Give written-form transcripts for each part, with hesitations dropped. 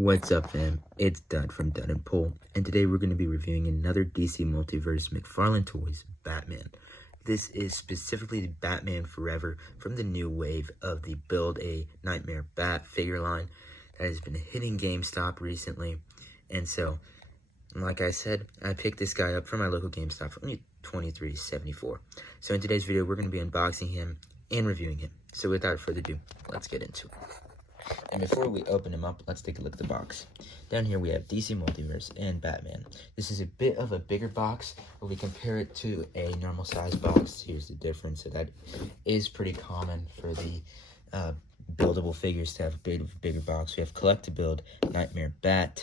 What's up, fam? It's Dud from Dud and Pool, and today we're going to be reviewing another DC Multiverse McFarlane Toys Batman. This is specifically the Batman Forever from the new wave of the Build a Nightmare Bat figure line that has been hitting GameStop recently. And so, like I said, I picked this guy up from my local GameStop for only $23.74. So in today's video, we're going to be unboxing him and reviewing him. So without further ado, let's get into it. And before we open him up, let's take a look at the box. Down here we have DC Multiverse and Batman. This is a bit of a bigger box, but we compare it to a normal size box. Here's the difference. So that is pretty common for the buildable figures to have a bit of a bigger box. We have Collect to Build Nightmare Bat.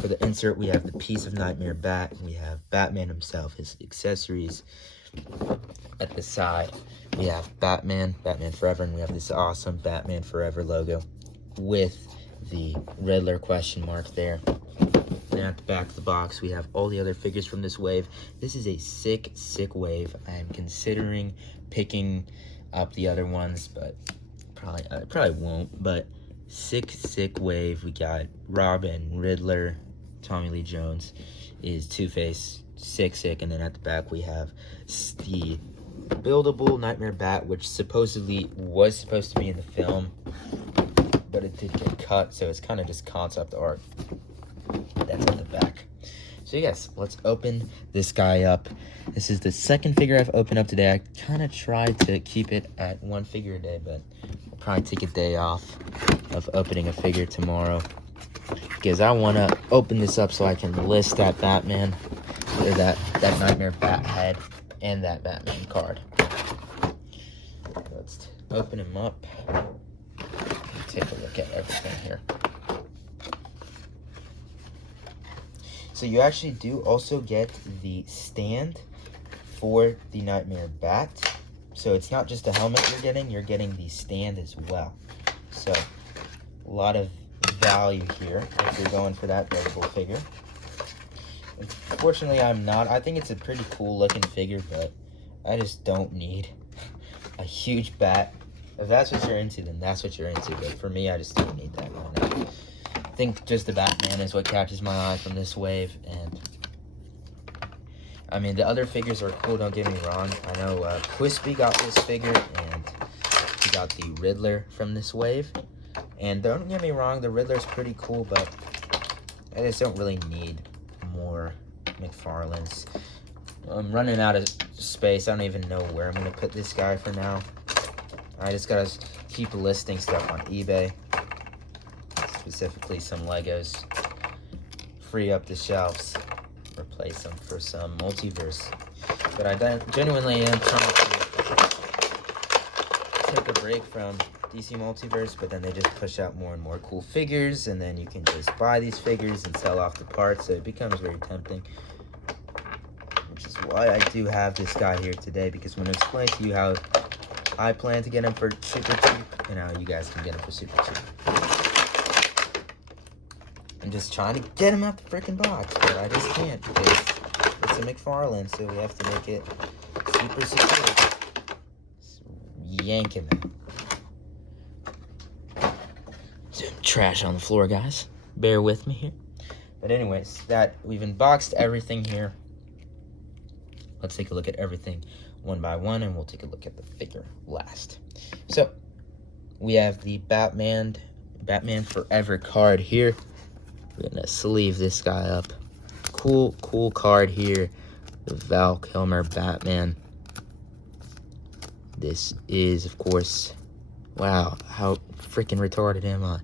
For the insert, we have the piece of Nightmare Bat. We have Batman himself, his accessories. At the side, we have Batman Forever, and we have this awesome Batman Forever logo with the Riddler question mark there. And at the back of the box, we have all the other figures from this wave. This is a sick wave. I am considering picking up the other ones, but I probably won't. But sick wave. We got Robin, Riddler, Tommy Lee Jones is Two-Face, sick. And then at the back, we have the buildable Nightmare Bat, which supposedly was supposed to be in the film, but it did get cut, so it's kind of just concept art. That's in the back. So yes, let's open this guy up. This is the second figure I've opened up today. I kind of tried to keep it at one figure a day, but I'll probably take a day off of opening a figure tomorrow, because I want to open this up so I can list that Batman, or that Nightmare Bat head, and that Batman card. Let's open him up. Take a look at everything here. So you actually do also get the stand for the Nightmare Bat. So it's not just the helmet you're getting the stand as well. So a lot of value here if you're going for that buildable figure. Unfortunately, I'm not. I think it's a pretty cool looking figure, but I just don't need a huge bat. If that's what you're into, then that's what you're into. But for me, I just don't need that one. I think just the Batman is what catches my eye from this wave. And I mean, the other figures are cool, don't get me wrong. I know Quispy got this figure, and he got the Riddler from this wave. And don't get me wrong, the Riddler's pretty cool, but I just don't really need more McFarlanes. I'm running out of space. I don't even know where I'm going to put this guy for now. I just gotta keep listing stuff on eBay, specifically some Legos. Free up the shelves, replace them for some Multiverse. But I genuinely am trying to take a break from DC Multiverse, but then they just push out more and more cool figures, and then you can just buy these figures and sell off the parts, so it becomes very tempting. Which is why I do have this guy here today, because I'm going to explain to you how I plan to get him for super cheap, and how you guys can get him for super cheap. I'm just trying to get him out the freaking box, but I just can't, because it's a McFarlane, so we have to make it super secure. So yank him out. Some trash on the floor, guys. Bear with me here. But anyways, that we've unboxed everything here. Let's take a look at everything one by one, and we'll take a look at the figure last. So we have the Batman Forever card here. We're gonna sleeve this guy up. Cool card here. The Val Kilmer Batman. This is, of course, wow, how freaking retarded am I?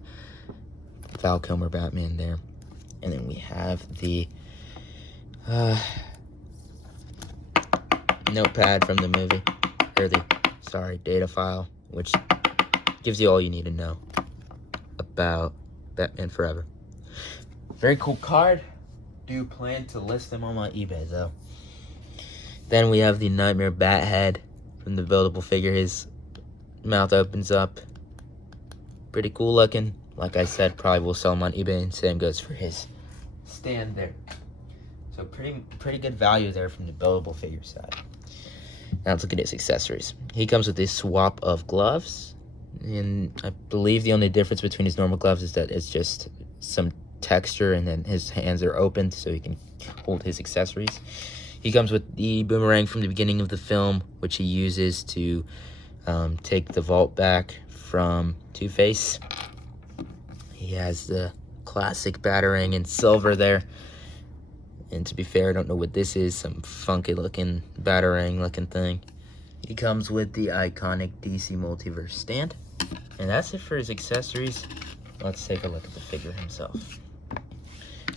Val Kilmer Batman there. And then we have the notepad from the movie, or the data file, which gives you all you need to know about Batman Forever. Very cool card. Do plan to list them on my eBay though. Then we have the Nightmare Bat head from the buildable figure. His mouth opens up. Pretty cool looking. Like I said, probably will sell him on eBay, and same goes for his stand there. So pretty good value there from the buildable figure side. Now let's look at his accessories. He comes with this swap of gloves, and I believe the only difference between his normal gloves is that it's just some texture, and then his hands are opened so he can hold his accessories. He comes with the boomerang from the beginning of the film, which he uses to take the vault back from Two-Face. He has the classic Batarang in silver there. And to be fair, I don't know what this is. Some funky looking Batarang looking thing. He comes with the iconic DC Multiverse stand. And that's it for his accessories. Let's take a look at the figure himself.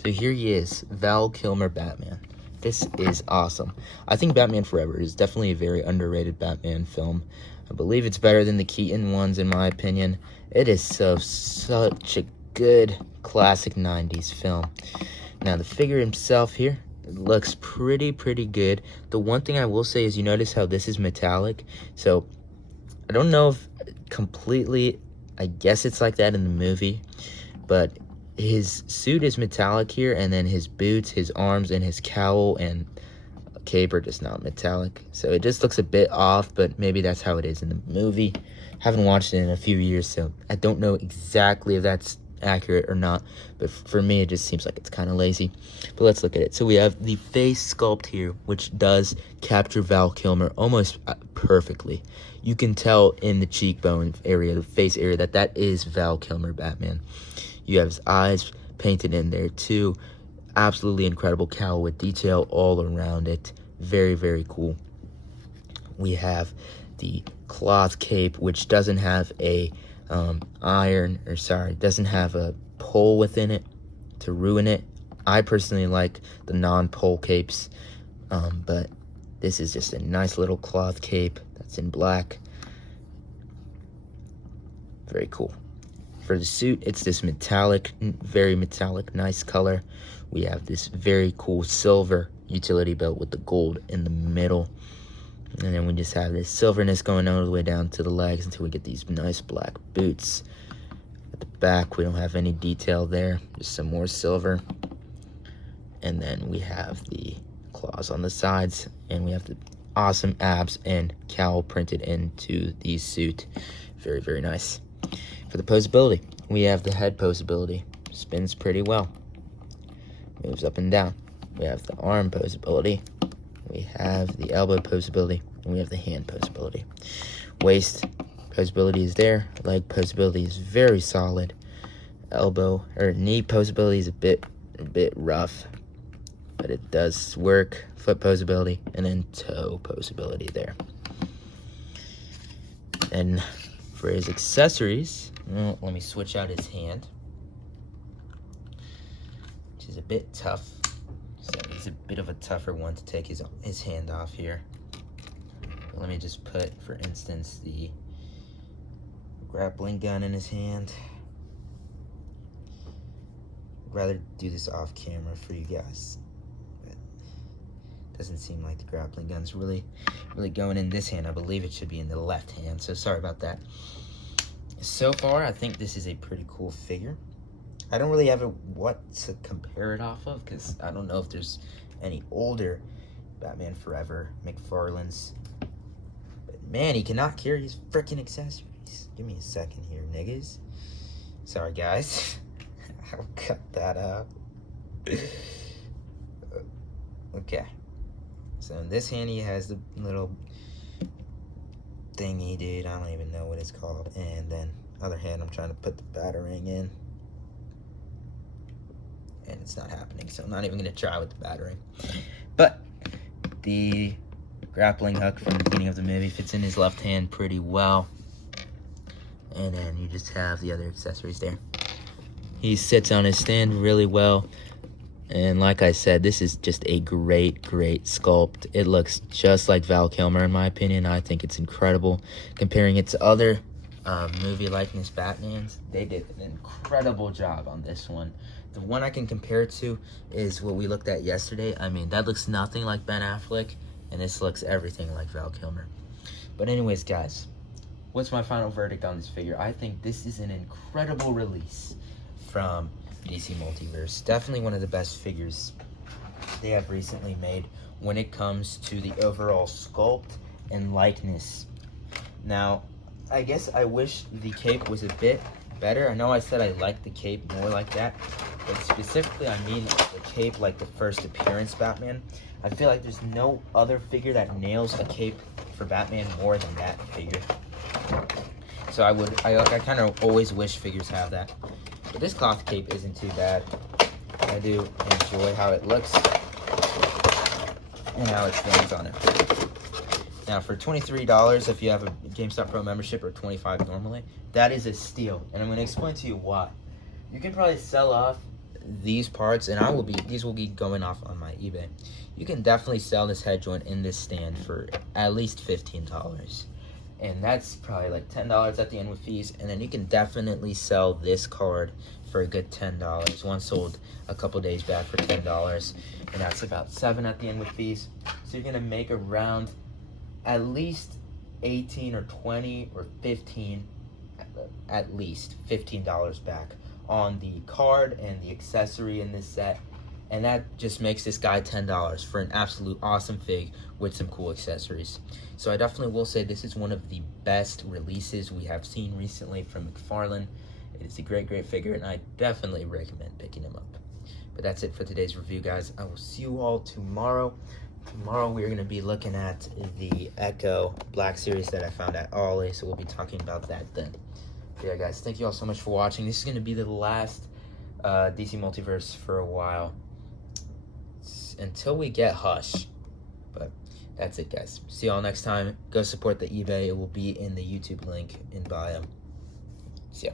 So here he is, Val Kilmer Batman. This is awesome. I think Batman Forever is definitely a very underrated Batman film. I believe it's better than the Keaton ones in my opinion. It is such a good classic 90s film. Now the figure himself here, it looks pretty good. The one thing I will say is, you notice how this is metallic. So I don't know if completely, I guess it's like that in the movie, but his suit is metallic here, and then his boots, his arms, and his cowl and cape are just not metallic. So it just looks a bit off, but maybe that's how it is in the movie. Haven't watched it in a few years, so I don't know exactly if that's accurate or not, but for me it just seems like it's kind of lazy. But let's look at it. So we have the face sculpt here, which does capture Val Kilmer almost perfectly. You can tell in the cheekbone area, the face area, that is Val Kilmer Batman. You have his eyes painted in there too. Absolutely incredible cowl with detail all around it. Very cool. We have the cloth cape, which doesn't have a doesn't have a pole within it to ruin it. I personally like the non-pole capes, but this is just a nice little cloth cape that's in black. Very cool. For the suit, it's this metallic, very metallic, nice color. We have this very cool silver utility belt with the gold in the middle. And then we just have this silverness going all the way down to the legs until we get these nice black boots. At the back, we don't have any detail there, just some more silver. And then we have the claws on the sides, and we have the awesome abs and cowl printed into the suit. Very nice. For the posability, we have the head posability. Spins pretty well. Moves up and down. We have the arm posability. We have the elbow posability, and we have the hand posability. Waist posability is there. Leg posability is very solid. Elbow or knee posability is a bit rough, but it does work. Foot posability, and then toe posability there. And for his accessories, well, let me switch out his hand, which is a bit tough. So it's a bit of a tougher one to take his hand off here. But let me just put, for instance, the grappling gun in his hand. I'd rather do this off camera for you guys. But it doesn't seem like the grappling gun's really going in this hand. I believe it should be in the left hand, so sorry about that. So far, I think this is a pretty cool figure. I don't really have what to compare it off of, because I don't know if there's any older Batman Forever McFarlanes. But man, he cannot carry his freaking accessories. Give me a second here, niggas. Sorry, guys. I'll cut that out. Okay. So in this hand, he has the little thingy, dude. I don't even know what it's called. And then other hand, I'm trying to put the Batarang in. And it's not happening, so I'm not even going to try with the Batarang. But the grappling hook from the beginning of the movie fits in his left hand pretty well. And then you just have the other accessories there. He sits on his stand really well. And like I said, this is just a great sculpt. It looks just like Val Kilmer, in my opinion. I think it's incredible. Comparing it to other movie likeness Batmans, they did an incredible job on this one. The one I can compare it to is what we looked at yesterday. I mean, that looks nothing like Ben Affleck, and this looks everything like Val Kilmer. But anyways, guys, what's my final verdict on this figure? I think this is an incredible release from DC Multiverse. Definitely one of the best figures they have recently made when it comes to the overall sculpt and likeness. Now, I guess I wish the cape was a bit better. I know I said I like the cape more like that, but specifically I mean the cape like the first appearance Batman. I feel like there's no other figure that nails a cape for Batman more than that figure. So I kind of always wish figures have that. But this cloth cape isn't too bad. I do enjoy how it looks and how it stands on it. Now for $23, if you have a GameStop Pro membership, or $25 normally, that is a steal. And I'm going to explain to you why. You can probably sell off these parts, and these will be going off on my eBay. You can definitely sell this head joint in this stand for at least $15. And that's probably like $10 at the end with fees. And then you can definitely sell this card for a good $10. One sold a couple days back for $10, and that's about $7 at the end with fees. So you're gonna make around at least 18 or 20 or 15, at least $15 back on the card and the accessory in this set. And that just makes this guy $10 for an absolute awesome fig with some cool accessories. So I definitely will say this is one of the best releases we have seen recently from McFarlane. It is a great figure, and I definitely recommend picking him up. But that's it for today's review, guys. I will see you all tomorrow. Tomorrow we're going to be looking at the Echo Black Series that I found at Ollie, so we'll be talking about that then. But yeah, guys, thank you all so much for watching. This is going to be the last DC Multiverse for a while, until we get Hush. But that's it, guys. See y'all next time. Go support the eBay. It will be in the YouTube link in bio. See ya.